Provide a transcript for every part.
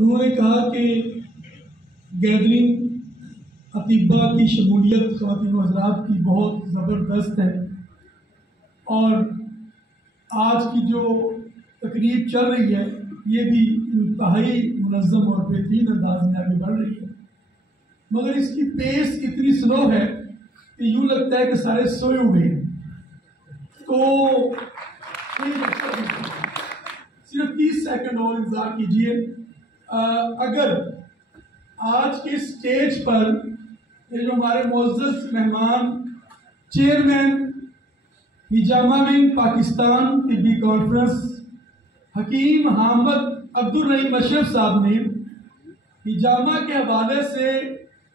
انہوں نے کہا کہ گیدرنگ اطباء کی شمولیت خواتین و حضرات کی بہت زبردست ہے، اور آج کی جو تقریب چل رہی ہے یہ بھی انتہائی منظم اور بہترین انداز میں آگے بڑھ رہی ہے، مگر اس کی پیس اتنی سلو ہے کہ یوں لگتا ہے کہ سارے سوئے ہوئے ہیں۔ تو صرف 30 سیکنڈ اور انتظار کیجئے۔ اگر آج کے اسٹیج پر یہ جو ہمارے معزز مہمان چیئرمین ہجامہ ونگ پاکستان طبی کانفرنس حکیم حامد عبدالرحیم اشرف صاحب نے ہجامہ کے حوالے سے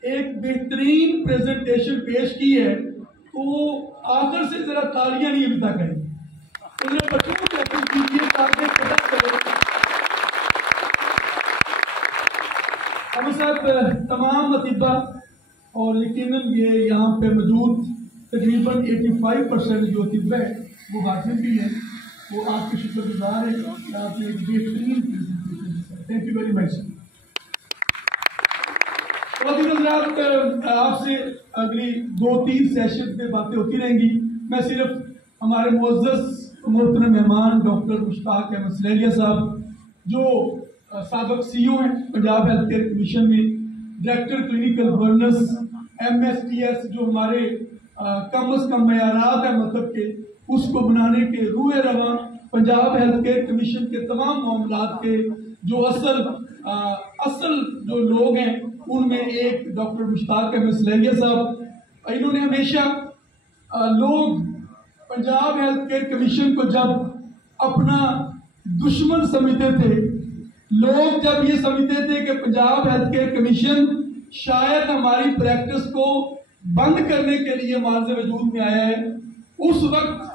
ایک بہترین پریزنٹیشن پیش کی ہے، تو آخر سے ذرا تالیاں نہیں ابتا کریں، ذرا بچوں کو اپیل کیجیے تاکہ پتہ چلے۔ ہم صاحب تمام اطباء اور یقیناً یہ یہاں پہ موجود تقریباً 85% جو اطباء ہیں وہ واقف بھی ہیں، وہ آپ کے شکر گزار ہیں کہ آپ نے ایک بہترین presentation. Thank you very much. خواتین حضرات، آپ سے اگلی 2-3 سیشن پہ باتیں ہوتی رہیں گی۔ میں صرف ہمارے معزز محترم مہمان ڈاکٹر مشتاق احمد سلیلیہ صاحب جو سابق سی او ہیں پنجاب ہیلتھ کیئر کمیشن میں، ڈائریکٹر کلینکل گورننس MSTS جو ہمارے کم از کم معیارات ہیں مطلب کہ اس کو بنانے کے روح رواں پنجاب ہیلتھ کیئر کمیشن کے تمام معاملات کے جو اصل جو لوگ ہیں ان میں ایک ڈاکٹر مشتاق احمد سلیلیہ صاحب۔ انہوں نے ہمیشہ لوگ پنجاب ہیلتھ کیئر کمیشن کو جب اپنا دشمن سمجھتے تھے، لوگ جب یہ سمجھتے تھے کہ پنجاب ہیلتھ کیئر کمیشن شاید ہماری پریکٹس کو بند کرنے کے لیے معرض وجود میں آیا ہے، اس وقت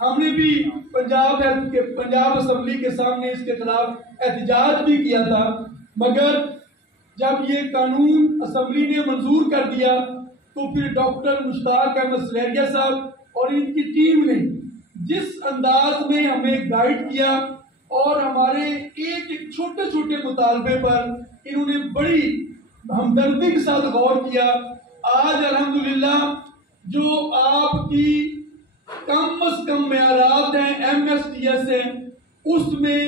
ہم نے بھی پنجاب اسمبلی کے سامنے اس کے خلاف احتجاج بھی کیا تھا، مگر جب یہ قانون اسمبلی نے منظور کر دیا تو پھر ڈاکٹر مشتاق احمد سلیلیہ صاحب اور ان کی ٹیم نے جس انداز میں ہمیں گائیڈ کیا اور ہمارے ایک چھوٹے چھوٹے مطالبے پر انہوں نے بڑی ہمدردی کے ساتھ غور کیا، آج الحمدللہ جو آپ کی کم از کم معیارات ہیں MSTS ہیں، اس میں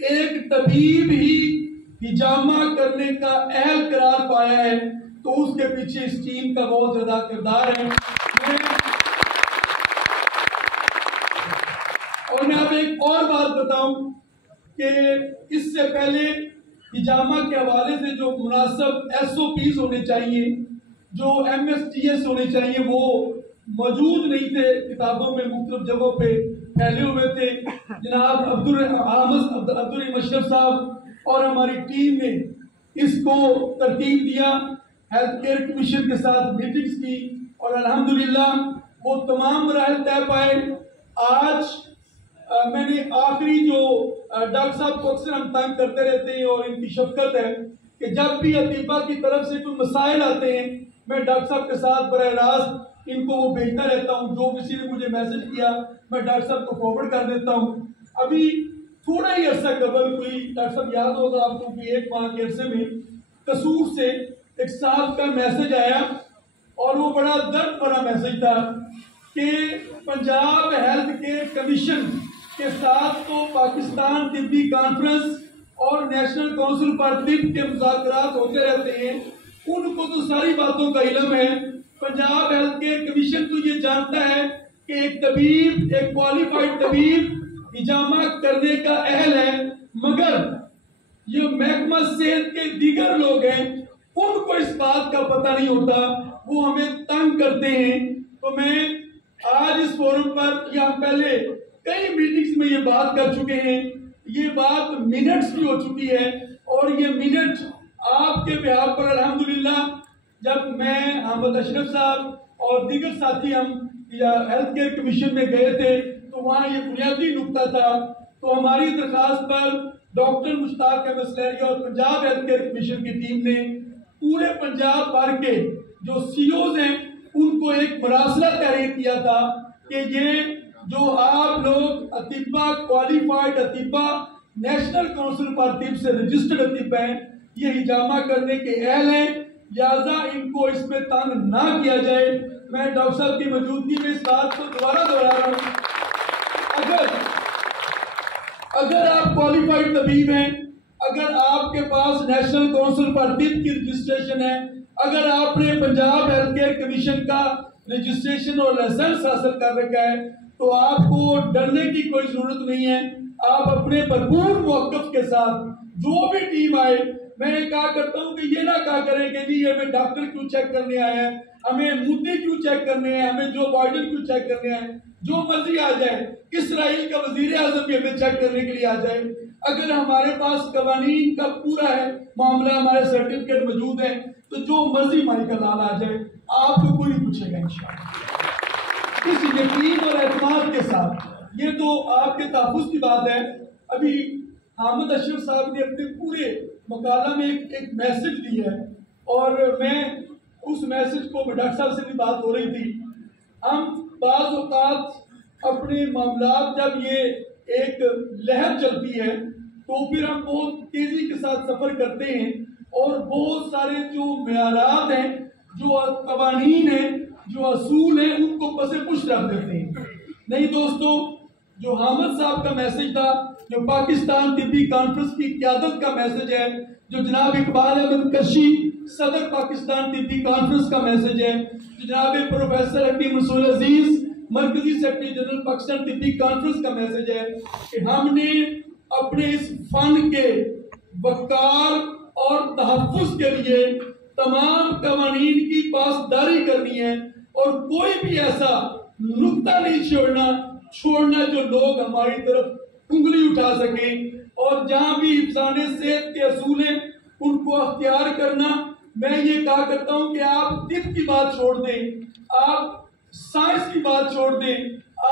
ایک طبیب ہی ہجامہ کرنے کا اہل قرار پایا ہے، تو اس کے پیچھے اس ٹیم کا بہت زیادہ کردار ہے۔ اور میں آپ ایک اور بات بتاؤں کہ اس سے پہلے ہجامہ کے حوالے سے جو مناسب SOPs ہونے چاہیے، جو MSTS ہونے چاہیے، وہ موجود نہیں تھے، کتابوں میں مختلف جگہوں پہ پھیلے ہوئے تھے۔ جناب عبدالرحیم اشرف صاحب اور ہماری ٹیم نے اس کو ترتیب دیا، ہیلتھ کیئر کمیشن کے ساتھ میٹنگز کی اور الحمدللہ وہ تمام مراحل طے پائے۔ آج میں نے آخری جو ڈاکٹر صاحب کو اکثر ہم تنگ کرتے رہتے ہیں اور ان کی شفقت ہے کہ جب بھی اطباء کی طرف سے کوئی مسائل آتے ہیں میں ڈاکٹر صاحب کے ساتھ براہ راست ان کو وہ بھیجتا رہتا ہوں، جو کسی نے مجھے میسج کیا میں ڈاکٹر صاحب کو فارورڈ کر دیتا ہوں۔ ابھی تھوڑا ہی عرصہ قبل کوئی ڈاکٹر صاحب یاد ہوگا آپ کو کہ 1 ماہ کے عرصے میں قصور سے ایک صاحب کا میسج آیا اور وہ بڑا درد بھرا میسج تھا کہ پنجاب ہیلتھ کیئر کمیشن کے ساتھ تو پاکستان طبی کانفرنس اور نیشنل کونسل فار طب کے مذاکرات ہوتے رہتے ہیں، ان کو تو ساری باتوں کا علم ہے، پنجاب ہیلتھ کیئر کمیشن تو یہ جانتا ہے کہ ایک طبیب، ایک کوالیفائڈ طبیب ہجامہ کرنے کا اہل ہے، مگر یہ محکمہ صحت کے دیگر لوگ ہیں ان کو اس بات کا پتہ نہیں ہوتا، وہ ہمیں تنگ کرتے ہیں۔ تو میں آج اس فورم پر یا پہلے کئی میٹنگز میں یہ بات کر چکے ہیں، یہ بات منٹس کی ہو چکی ہے اور یہ منٹ آپ کے بیہاف پر الحمدللہ جب میں حامد اشرف صاحب اور دیگر ساتھی ہم ہیلتھ کیئر کمیشن میں گئے تھے تو وہاں یہ بنیادی نقطہ تھا، تو ہماری درخواست پر ڈاکٹر مشتاق احمد سلیلیہ اور پنجاب ہیلتھ کیئر کمیشن کی ٹیم نے پورے پنجاب بھر کے جو COs ہیں ان کو ایک مراسلہ تحریر کیا تھا کہ یہ جو آپ لوگ اطباء، کوالیفائڈ اطباء نیشنل کونسل فار طب سے رجسٹرڈ طب ہیں، یہ ہجامہ کرنے کے اہل ہیں، لہٰذا ان کو اس میں تنگ نہ کیا جائے۔ میں ڈاکٹر صاحب کی موجودگی میں اس بات کو دوبارہ دہرا رہا ہوں، اگر آپ کوالیفائڈ طبیب ہیں، اگر آپ کے پاس نیشنل کونسل فار طب کی رجسٹریشن ہے، اگر آپ نے پنجاب ہیلتھ کیئر کمیشن کا رجسٹریشن اور لائسنس حاصل کر رکھا ہے، تو آپ کو ڈرنے کی کوئی ضرورت نہیں ہے۔ آپ اپنے بھرپور موقف کے ساتھ جو بھی ٹیم آئے، میں کہا کرتا ہوں کہ یہ نہ کہا کریں کہ جی ہمیں ڈاکٹر کیوں چیک کرنے آئے ہیں، ہمیں موتی کیوں چیک کرنے ہیں، ہمیں جو بائیڈن کیوں چیک کرنے ہیں، جو مرضی آ جائے، اسرائیل کا وزیر اعظم بھی ہمیں چیک کرنے کے لیے آ جائے۔ اگر ہمارے پاس قوانین کا پورا ہے معاملہ، ہمارے سرٹیفکیٹ موجود ہیں، تو جو مرضی مائی کا لال آ جائے، آپ کو کوئی نہیں پوچھے گا انشاءاللہ، اس یقین اور اعتماد کے ساتھ۔ یہ تو آپ کے تحفظ کی بات ہے۔ ابھی حامد اشرف صاحب نے اپنے پورے مقالہ میں ایک میسج دیا ہے، اور میں اس میسج کو ڈاکٹر صاحب سے بھی بات ہو رہی تھی، ہم بعض اوقات اپنے معاملات جب یہ ایک لہر چلتی ہے تو پھر ہم بہت تیزی کے ساتھ سفر کرتے ہیں، اور بہت سارے جو معیارات ہیں، جو قوانین ہیں، جو اصول ہیں، ان کو پس پش رکھ دیتے ہیں۔ نہیں دوستو، جو حامد صاحب کا میسج تھا، جو پاکستان طبی کانفرنس کی قیادت کا میسج ہے، جو جناب اقبال احمد کرشی صدر پاکستان طبی کانفرنس کا میسج ہے، جو جناب پروفیسر حکیم رسول عزیز مرکزی سیکرٹری جنرل پاکستان طبی کانفرنس کا میسج ہے کہ ہم نے اپنے اس فن کے وقار اور تحفظ کے لیے تمام قوانین کی پاسداری کرنی ہے، اور کوئی بھی ایسا نقطہ نہیں چھوڑنا جو لوگ ہماری طرف انگلی اٹھا سکیں، اور جہاں بھی حفظان صحت کے اصول ہیں ان کو اختیار کرنا۔ میں یہ کہا کرتا ہوں کہ آپ طب کی بات چھوڑ دیں، آپ سائنس کی بات چھوڑ دیں،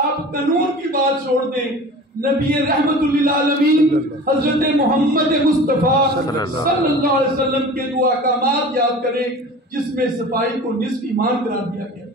آپ قانون کی بات چھوڑ دیں، نبی رحمت للعالمین حضرت محمد مصطفیٰ صلی اللہ علیہ وسلم کے دو احکامات یاد کریں، جس میں صفائی کو نصف ایمان قرار دیا گیا۔